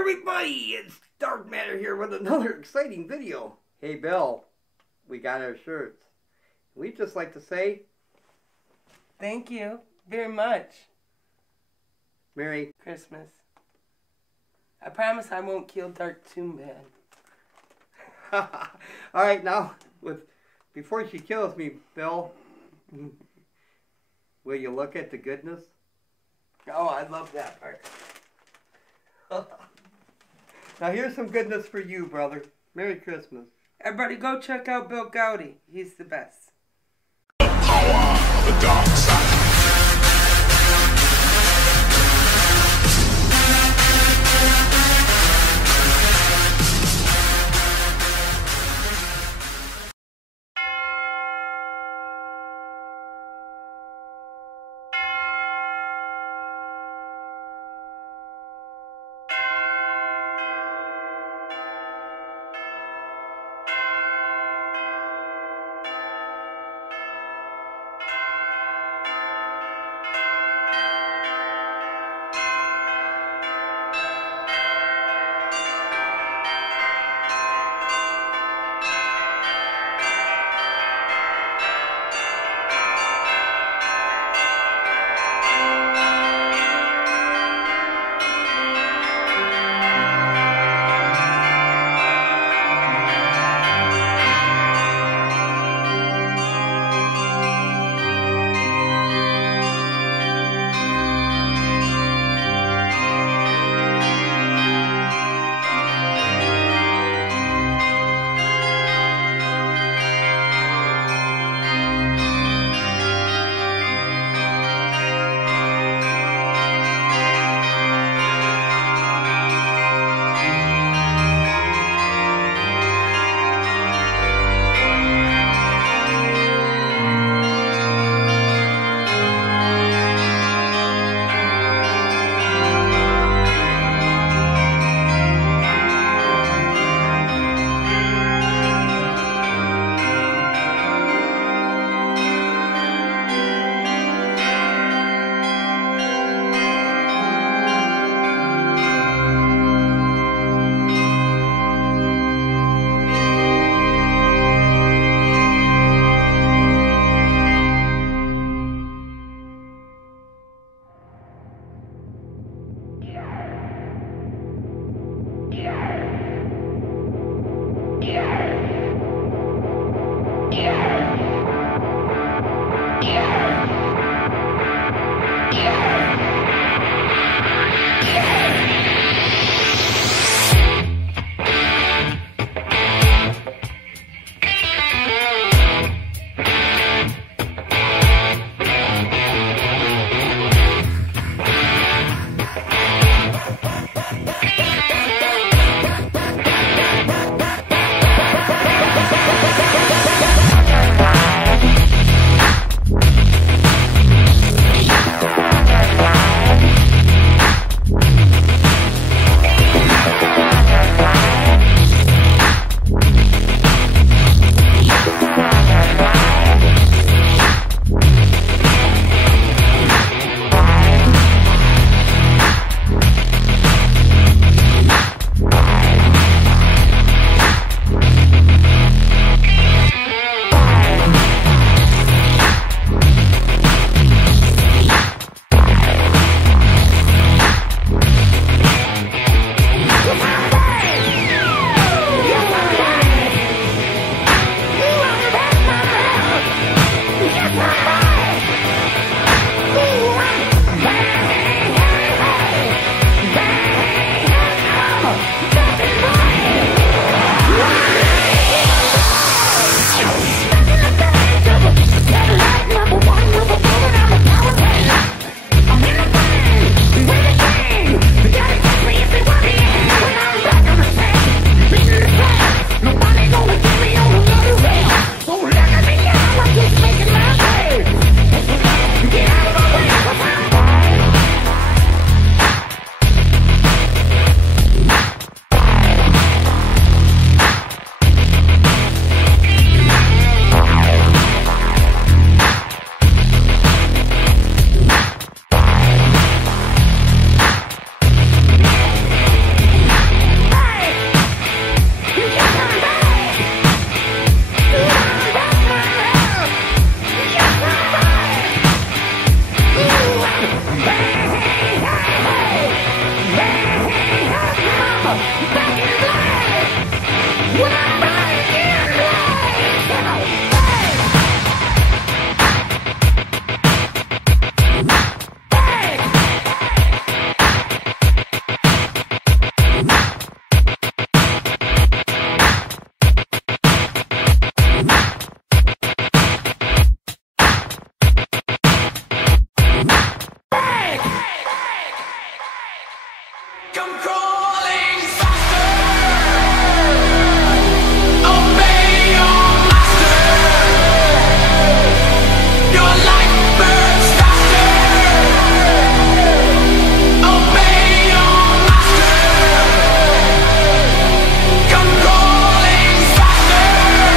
everybody, it's Dark Matter here with another exciting video. Hey Bill, we got our shirts. We'd just like to say thank you very much. Merry Christmas. I promise I won't kill Dark too bad. Alright, now, before she kills me, Bill, will you look at the goodness? Oh, I love that part. Now here's some goodness for you, brother. Merry Christmas. Everybody go check out BillGoudy. He's the best. The power of the dark side. Come crawling faster. Obey your master. Your life burns faster. Obey your master. Come crawling faster.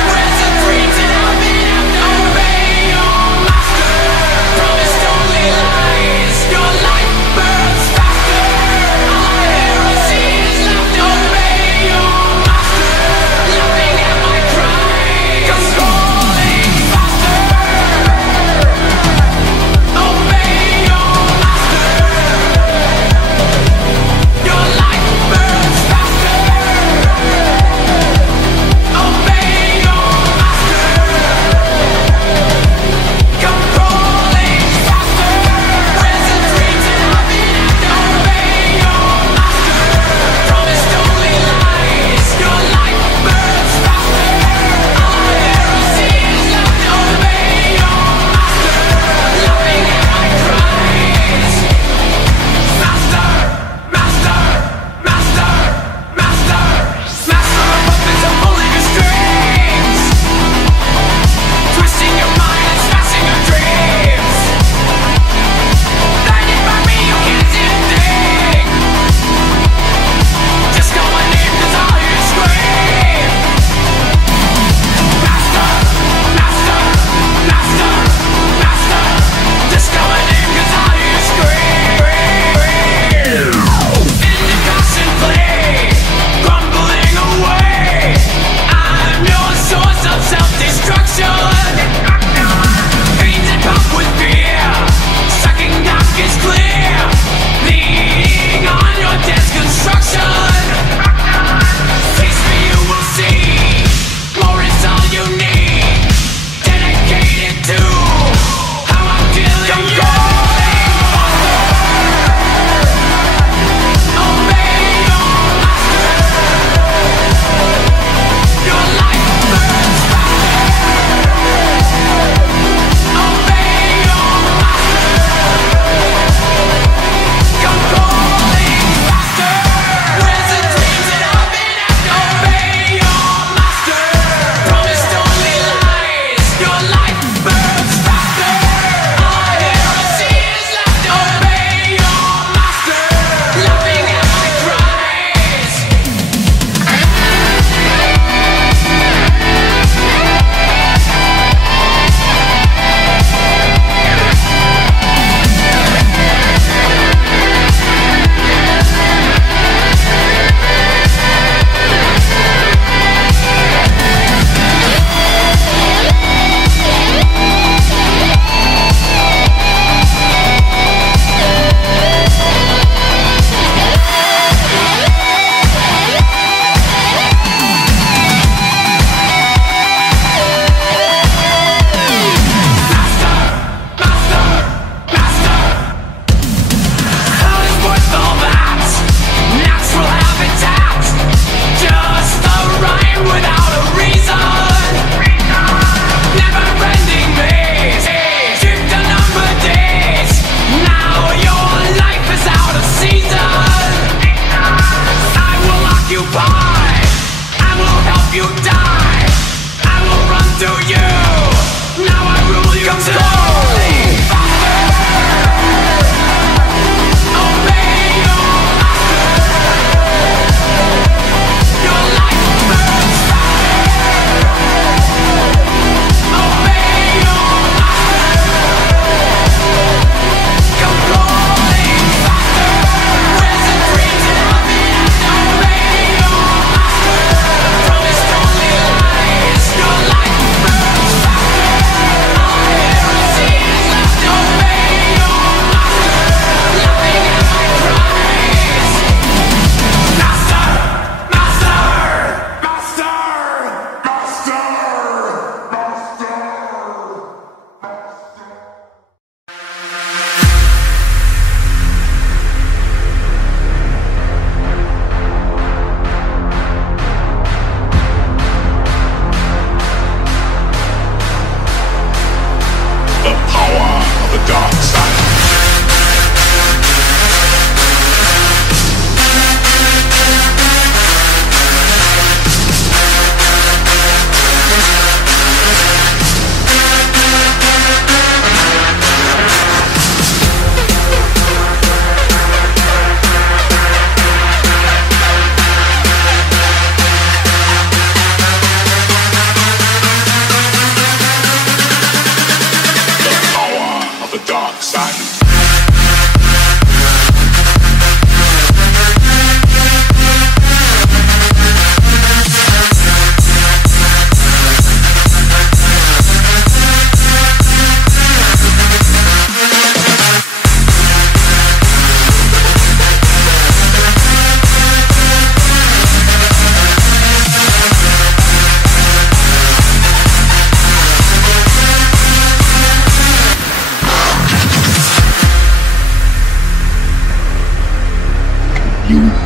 Where's the dreams that I've been after? Obey your master. Promised only lies. Your life burns faster. I hear a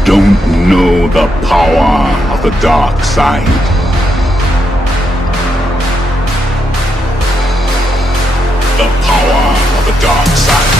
don't know the power of the dark side. The power of the dark side.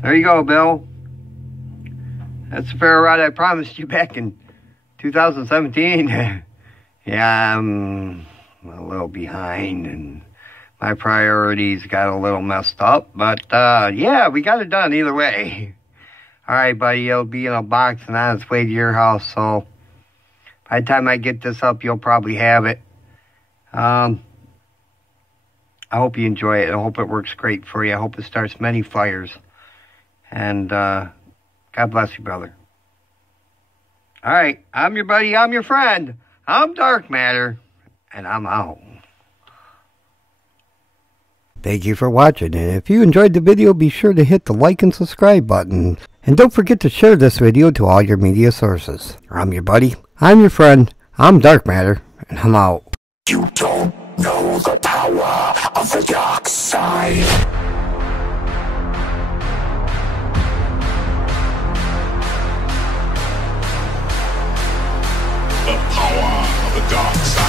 There you go, Bill. That's the ferro rod I promised you back in 2017. Yeah, I'm a little behind and my priorities got a little messed up. But, yeah, we got it done either way. All right, buddy, it'll be in a box and on its way to your house. So by the time I get this up, you'll probably have it. I hope you enjoy it. I hope it works great for you. I hope it starts many fires. And God bless you, brother. All right, I'm your buddy, I'm your friend. I'm Dark Matter, and I'm out. Thank you for watching, and if you enjoyed the video, be sure to hit the like and subscribe button. And don't forget to share this video to all your media sources. I'm your buddy, I'm your friend, I'm Dark Matter, and I'm out. You don't know the power of the dark side. The power of the dark side.